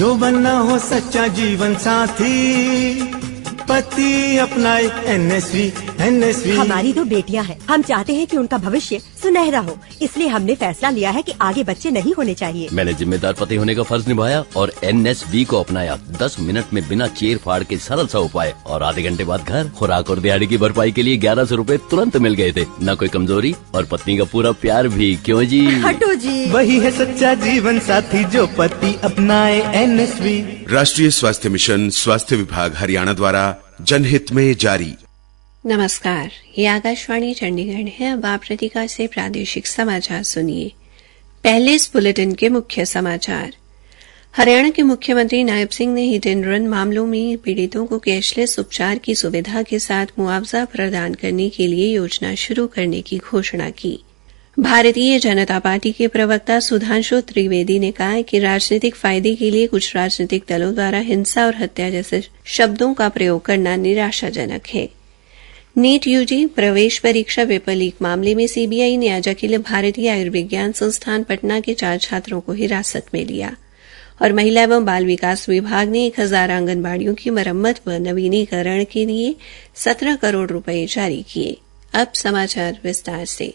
जो बनना हो सच्चा जीवन साथी, पति अपनाए NSV। हमारी 2 बेटियां हैं, हम चाहते हैं कि उनका भविष्य सुनहरा हो, इसलिए हमने फैसला लिया है कि आगे बच्चे नहीं होने चाहिए। मैंने जिम्मेदार पति होने का फर्ज निभाया और NSV को अपनाया। 10 मिनट में बिना चीर फाड़ के सरल सा उपाय और आधे घंटे बाद घर। खुराक और दिहाड़ी की भरपाई के लिए 1100 रूपए तुरंत मिल गए थे। न कोई कमजोरी और पत्नी का पूरा प्यार भी। क्यों जी? हटो जी। वही है सच्चा जीवन साथी जो पति अपनाए NSV। राष्ट्रीय स्वास्थ्य मिशन, स्वास्थ्य विभाग हरियाणा द्वारा जनहित में जारी। नमस्कार, ये आकाशवाणी चंडीगढ़ है। अब आप प्रतिका से प्रादेशिक समाचार सुनिए। पहले इस बुलेटिन के मुख्य समाचार। हरियाणा के मुख्यमंत्री नायब सिंह ने हिट एंड रन मामलों में पीड़ितों को कैशलेस उपचार की सुविधा के साथ मुआवजा प्रदान करने के लिए योजना शुरू करने की घोषणा की। भारतीय जनता पार्टी के प्रवक्ता सुधांशु त्रिवेदी ने कहा है कि राजनीतिक फायदे के लिए कुछ राजनीतिक दलों द्वारा हिंसा और हत्या जैसे शब्दों का प्रयोग करना निराशाजनक है। नीट यूजी प्रवेश परीक्षा पेपर लीक मामले में सीबीआई ने आज अखिल भारतीय आयुर्विज्ञान संस्थान पटना के 4 छात्रों को हिरासत में लिया और महिला एवं बाल विकास विभाग ने 1000 आंगनबाड़ियों की मरम्मत व नवीनीकरण के लिए 17 करोड़ रुपए जारी किए। अब समाचार विस्तार से।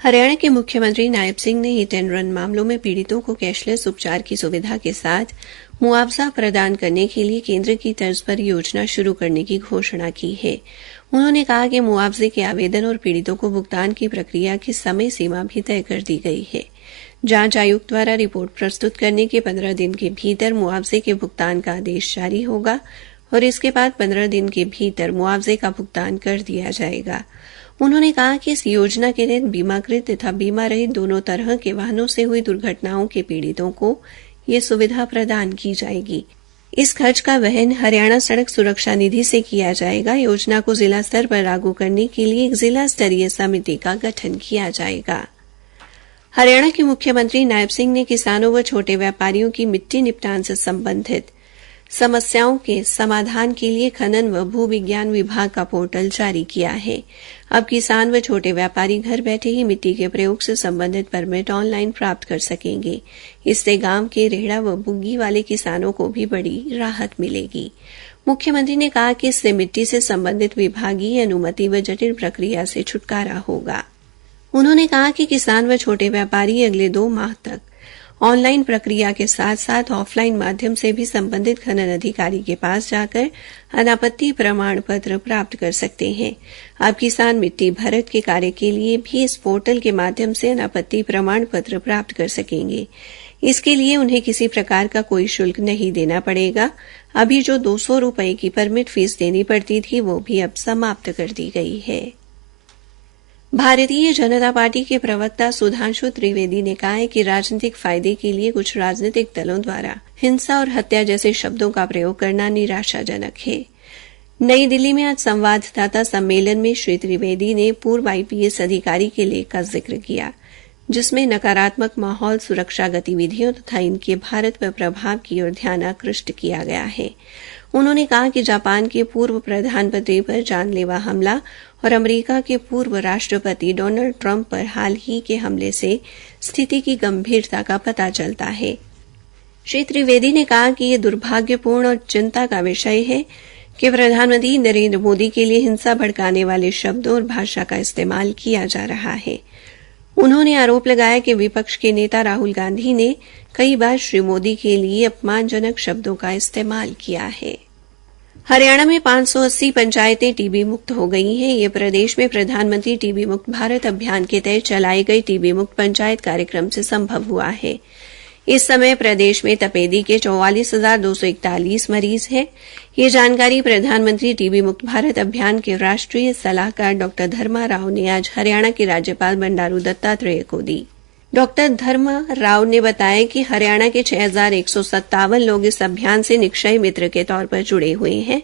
हरियाणा के मुख्यमंत्री नायब सिंह ने हिट एंड रन मामलों में पीड़ितों को कैशलेस उपचार की सुविधा के साथ मुआवजा प्रदान करने के लिए केंद्र की तर्ज पर योजना शुरू करने की घोषणा की है। उन्होंने कहा कि मुआवजे के आवेदन और पीड़ितों को भुगतान की प्रक्रिया की समय सीमा भी तय कर दी गई है। जांच आयुक्त द्वारा रिपोर्ट प्रस्तुत करने के 15 दिन के भीतर मुआवजे के भुगतान का आदेश जारी होगा और इसके बाद 15 दिन के भीतर मुआवजे का भुगतान कर दिया जाएगा। उन्होंने कहा कि इस योजना के तहत बीमाकृत तथा बीमा रहित दोनों तरह के वाहनों से हुई दुर्घटनाओं के पीड़ितों को ये सुविधा प्रदान की जाएगी। इस खर्च का वहन हरियाणा सड़क सुरक्षा निधि से किया जाएगा। योजना को जिला स्तर पर लागू करने के लिए एक जिला स्तरीय समिति का गठन किया जाएगा। हरियाणा के मुख्यमंत्री नायब सिंह ने किसानों व छोटे व्यापारियों की मिट्टी निपटान से संबंधित समस्याओं के समाधान के लिए खनन व भू विज्ञान विभाग का पोर्टल जारी किया है। अब किसान व छोटे व्यापारी घर बैठे ही मिट्टी के प्रयोग से संबंधित परमिट ऑनलाइन प्राप्त कर सकेंगे। इससे गांव के रेहड़ा व बुग्गी वाले किसानों को भी बड़ी राहत मिलेगी। मुख्यमंत्री ने कहा कि इससे मिट्टी से संबंधित विभागीय अनुमति व जटिल प्रक्रिया से छुटकारा होगा। उन्होंने कहा कि किसान व छोटे व्यापारी अगले 2 माह तक ऑनलाइन प्रक्रिया के साथ साथ ऑफलाइन माध्यम से भी संबंधित खनन अधिकारी के पास जाकर अनापत्ति प्रमाण पत्र प्राप्त कर सकते हैं। अब किसान मिट्टी भरत के कार्य के लिए भी इस पोर्टल के माध्यम से अनापत्ति प्रमाण पत्र प्राप्त कर सकेंगे। इसके लिए उन्हें किसी प्रकार का कोई शुल्क नहीं देना पड़ेगा। अभी जो 200 रुपए की परमिट फीस देनी पड़ती थी वो भी अब समाप्त कर दी गई है। भारतीय जनता पार्टी के प्रवक्ता सुधांशु त्रिवेदी ने कहा है कि राजनीतिक फायदे के लिए कुछ राजनीतिक दलों द्वारा हिंसा और हत्या जैसे शब्दों का प्रयोग करना निराशाजनक है। नई दिल्ली में आज संवाददाता सम्मेलन में श्री त्रिवेदी ने पूर्व IPS अधिकारी के लेख का जिक्र किया, जिसमें नकारात्मक माहौल, सुरक्षा गतिविधियों तथा इनके भारत पर प्रभाव की ओर ध्यान आकृष्ट किया गया है। उन्होंने कहा कि जापान के पूर्व प्रधानमंत्री पर जानलेवा हमला और अमेरिका के पूर्व राष्ट्रपति डोनाल्ड ट्रंप पर हाल ही के हमले से स्थिति की गंभीरता का पता चलता है। श्री त्रिवेदी ने कहा कि यह दुर्भाग्यपूर्ण और चिंता का विषय है कि प्रधानमंत्री नरेंद्र मोदी के लिए हिंसा भड़काने वाले शब्दों और भाषा का इस्तेमाल किया जा रहा है। उन्होंने आरोप लगाया कि विपक्ष के नेता राहुल गांधी ने कई बार श्री मोदी के लिए अपमानजनक शब्दों का इस्तेमाल किया है। हरियाणा में 580 पंचायतें टीबी मुक्त हो गई हैं। ये प्रदेश में प्रधानमंत्री टीबी मुक्त भारत अभियान के तहत चलाए गए टीबी मुक्त पंचायत कार्यक्रम से संभव हुआ है। इस समय प्रदेश में तपेदी के 44,241 मरीज हैं। ये जानकारी प्रधानमंत्री टीबी मुक्त भारत अभियान के राष्ट्रीय सलाहकार डॉ धर्मा राव ने आज हरियाणा के राज्यपाल बंडारू दत्तात्रेय को दी। डॉ धर्मा राव ने बताया कि हरियाणा के 6,157 लोग इस अभियान से निक्षय मित्र के तौर पर जुड़े हुए हैं,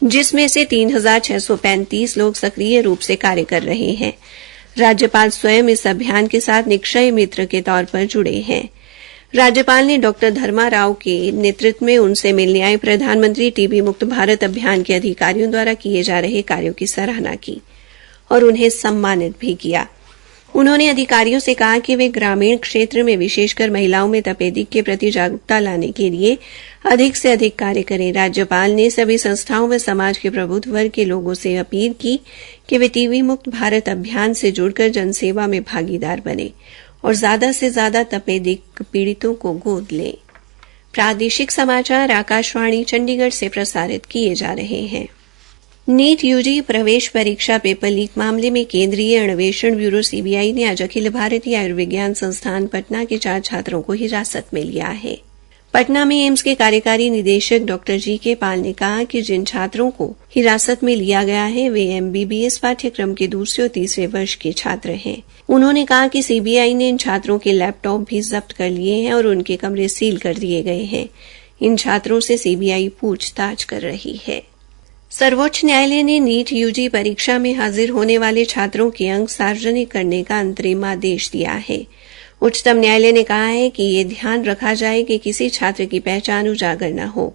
जिसमें से 3,635 लोग सक्रिय रूप से कार्य कर रहे हैं। राज्यपाल स्वयं इस अभियान के साथ निक्षय मित्र के तौर पर जुड़े हैं। राज्यपाल ने डॉ धर्मा राव के नेतृत्व में उनसे मिलने आए प्रधानमंत्री टीबी मुक्त भारत अभियान के अधिकारियों द्वारा किए जा रहे कार्यों की सराहना की और उन्हें सम्मानित भी किया। उन्होंने अधिकारियों से कहा कि वे ग्रामीण क्षेत्र में विशेषकर महिलाओं में तपेदिक के प्रति जागरूकता लाने के लिए अधिक से अधिक कार्य करें। राज्यपाल ने सभी संस्थाओं व समाज के प्रबुद्ध वर्ग के लोगों से अपील की कि वे टीबी मुक्त भारत अभियान से जुड़कर जनसेवा में भागीदार बने और ज्यादा से ज्यादा तपेदिक पीड़ितों को गोद लें। प्रादेशिक समाचार आकाशवाणी चंडीगढ़ से प्रसारित किए जा रहे हैं। नीट यूजी प्रवेश परीक्षा पेपर लीक मामले में केंद्रीय अन्वेषण ब्यूरो सीबीआई ने आज अखिल भारतीय आयुर्विज्ञान संस्थान पटना के 4 छात्रों को हिरासत में लिया है। पटना में एम्स के कार्यकारी निदेशक डॉक्टर जी.के. पाल ने कहा कि जिन छात्रों को हिरासत में लिया गया है वे एमबीबीएस पाठ्यक्रम के दूसरे और तीसरे वर्ष के छात्र हैं। उन्होंने कहा कि सीबीआई ने इन छात्रों के लैपटॉप भी जब्त कर लिए हैं और उनके कमरे सील कर दिए गए हैं। इन छात्रों से सीबीआई पूछताछ कर रही है। सर्वोच्च न्यायालय ने नीट यूजी परीक्षा में हाजिर होने वाले छात्रों के अंक सार्वजनिक करने का अंतरिम आदेश दिया है। उच्चतम न्यायालय ने कहा है कि ये ध्यान रखा जाए कि किसी छात्र की पहचान उजागर न हो।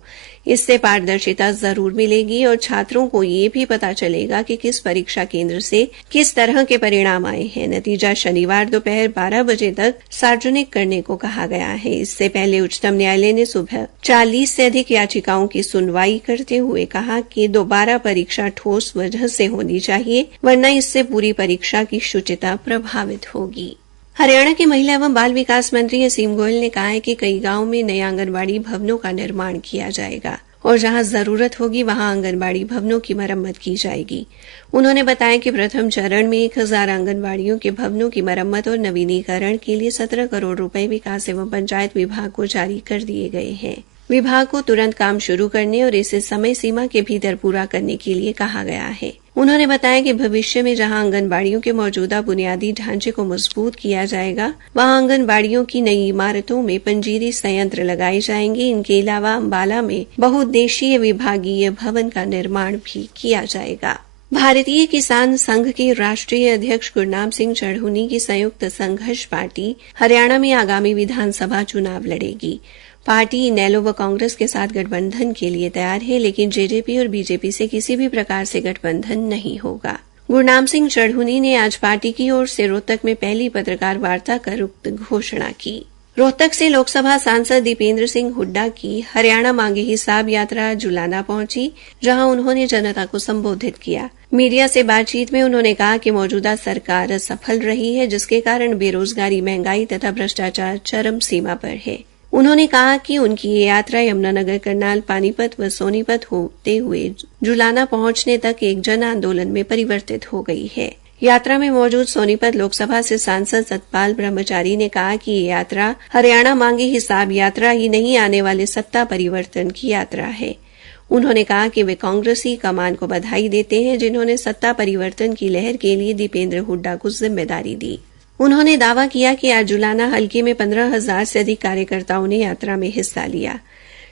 इससे पारदर्शिता जरूर मिलेगी और छात्रों को ये भी पता चलेगा कि किस परीक्षा केंद्र से किस तरह के परिणाम आए हैं। नतीजा शनिवार दोपहर 12 बजे तक सार्वजनिक करने को कहा गया है। इससे पहले उच्चतम न्यायालय ने सुबह 40 से अधिक याचिकाओं की सुनवाई करते हुए कहा कि दोबारा परीक्षा ठोस वजह से होनी चाहिए, वरना इससे पूरी परीक्षा की शुचिता प्रभावित होगी। हरियाणा के महिला एवं बाल विकास मंत्री असीम गोयल ने कहा है कि कई गांवों में नए आंगनबाड़ी भवनों का निर्माण किया जाएगा और जहां जरूरत होगी वहां आंगनबाड़ी भवनों की मरम्मत की जाएगी। उन्होंने बताया कि प्रथम चरण में 1000 आंगनबाड़ियों के भवनों की मरम्मत और नवीनीकरण के लिए 17 करोड़ रुपए विकास एवं पंचायत विभाग को जारी कर दिए गए हैं। विभाग को तुरंत काम शुरू करने और इसे समय सीमा के भीतर पूरा करने के लिए कहा गया है। उन्होंने बताया कि भविष्य में जहां आंगनबाड़ियों के मौजूदा बुनियादी ढांचे को मजबूत किया जाएगा, वहां आंगनबाड़ियों की नई इमारतों में पंजीरी संयंत्र लगाए जाएंगे। इनके अलावा अंबाला में बहुउद्देशीय विभागीय भवन का निर्माण भी किया जाएगा। भारतीय किसान संघ के राष्ट्रीय अध्यक्ष गुरनाम सिंह चढ़ूनी की संयुक्त संघर्ष पार्टी हरियाणा में आगामी विधानसभा चुनाव लड़ेगी। पार्टी इनेलो व कांग्रेस के साथ गठबंधन के लिए तैयार है, लेकिन जेजेपी और बीजेपी से किसी भी प्रकार से गठबंधन नहीं होगा। गुरनाम सिंह चढ़ूनी ने आज पार्टी की ओर से रोहतक में पहली पत्रकार वार्ता कर उक्त घोषणा की। रोहतक से लोकसभा सांसद दीपेंद्र सिंह हुड्डा की हरियाणा मांगे हिसाब यात्रा जुलाना पहुंची, जहां उन्होंने जनता को संबोधित किया। मीडिया से बातचीत में उन्होंने कहा कि मौजूदा सरकार असफल रही है, जिसके कारण बेरोजगारी, महंगाई तथा भ्रष्टाचार चरम सीमा पर है। उन्होंने कहा कि उनकी ये यात्रा यमुनानगर, करनाल, पानीपत व सोनीपत होते हुए जुलाना पहुंचने तक एक जन आंदोलन में परिवर्तित हो गई है। यात्रा में मौजूद सोनीपत लोकसभा से सांसद सतपाल ब्रह्मचारी ने कहा कि ये यात्रा हरियाणा मांगे हिसाब यात्रा ही नहीं, आने वाले सत्ता परिवर्तन की यात्रा है। उन्होंने कहा कि वे कांग्रेसी कमान को बधाई देते हैं, जिन्होंने सत्ता परिवर्तन की लहर के लिए दीपेंद्र हुड्डा को जिम्मेदारी दी। उन्होंने दावा किया कि आज जुलाना हलके में 15,000 से अधिक कार्यकर्ताओं ने यात्रा में हिस्सा लिया।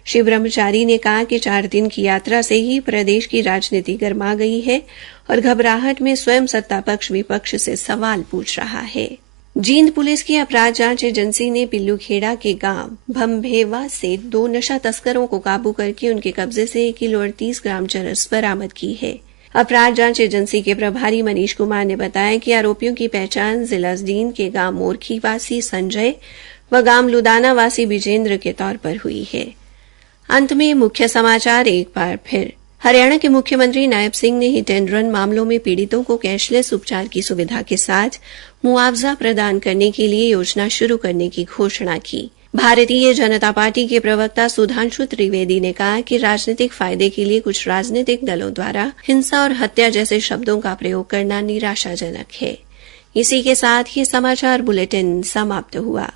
श्री ब्रह्मचारी ने कहा कि 4 दिन की यात्रा से ही प्रदेश की राजनीति गर्मा गई है और घबराहट में स्वयं सत्ता पक्ष विपक्ष से सवाल पूछ रहा है। जींद पुलिस की अपराध जांच एजेंसी ने पिल्लूखेड़ा के गांव भंभेवा से 2 नशा तस्करों को काबू करके उनके कब्जे से 1 किलो 38 ग्राम चरस बरामद की है। अपराध जांच एजेंसी के प्रभारी मनीष कुमार ने बताया कि आरोपियों की पहचान जिला जींद के गांव मोरखी वासी संजय व गांव लुदाना वासी विजेंद्र के तौर पर हुई है। अंत में मुख्य समाचार एक बार फिर। हरियाणा के मुख्यमंत्री नायब सिंह ने हिट एंड रन मामलों में पीड़ितों को कैशलेस उपचार की सुविधा के साथ मुआवजा प्रदान करने के लिए योजना शुरू करने की घोषणा की। भारतीय जनता पार्टी के प्रवक्ता सुधांशु त्रिवेदी ने कहा कि राजनीतिक फायदे के लिए कुछ राजनीतिक दलों द्वारा हिंसा और हत्या जैसे शब्दों का प्रयोग करना निराशाजनक है। इसी के साथ ये समाचार बुलेटिन समाप्त हुआ।